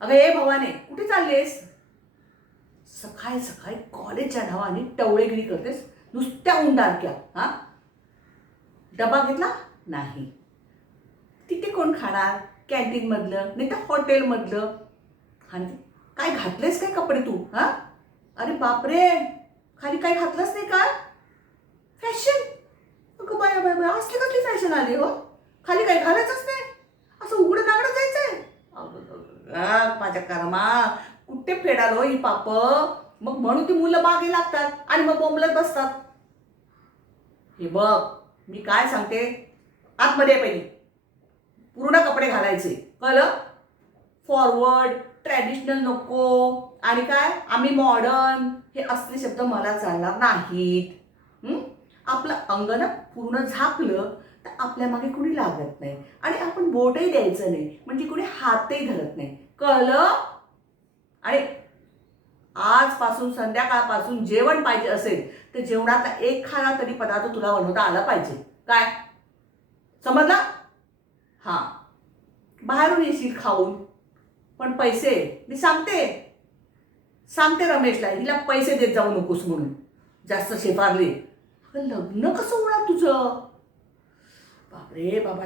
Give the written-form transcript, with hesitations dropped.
अगं ए भवाने, कुठे चाललीस? सकाळी सकाळी कॉलेजच्या नावाने टवळेगिरी करतेस, नुसत्या उंडारक्या. हा, डबा घेतला नाही. तिथे कोण खाणार? कॅन्टीन मधलं नाही तर हॉटेलमधलं. आणि काय घातलेस काय कपडे तू? हा, अरे बापरे, खाली काय घातलंच नाही का? फॅशन? अगं बाया बाया बाया, असली कसली फॅशन आली हो? खाली काय घालायचंच नाही, असं उघडं नागडं जायचंय? माझ्या कर्मा, कुठे फेडालो ही पाप. मग म्हणून ती मुलं मागे लागतात आणि मग बोंबलत बसतात. हे बघ, मी काय सांगते, आतमध्ये ये पहिली. पूर्ण कपडे घालायचे, कळलं? फॉरवर्ड, ट्रॅडिशनल नको. आणि काय, आम्ही मॉडर्न, हे असले शब्द मला चालणार नाहीत. आपलं अंग ना पूर्ण झाकलं तर आपल्या मागे कुणी लागत नाही आणि आपण बोटही द्यायचं नाही, म्हणजे कुणी हातही धरत नाही, कळलं? आणि आजपासून संध्याकाळपासून जेवण पाहिजे असेल तर जेवणाचा एखादा तरी पदार्थ तुला बनवता आला पाहिजे. काय समजला? हां, बाहेरून येशील खाऊन, पण पैसे मी सांगते सांगते रमेशला, हिला पैसे देत जाऊ नकोस म्हणून, जास्त शेफारले. अगं लग्न कसं होणार तुझं? बापरे बाबा.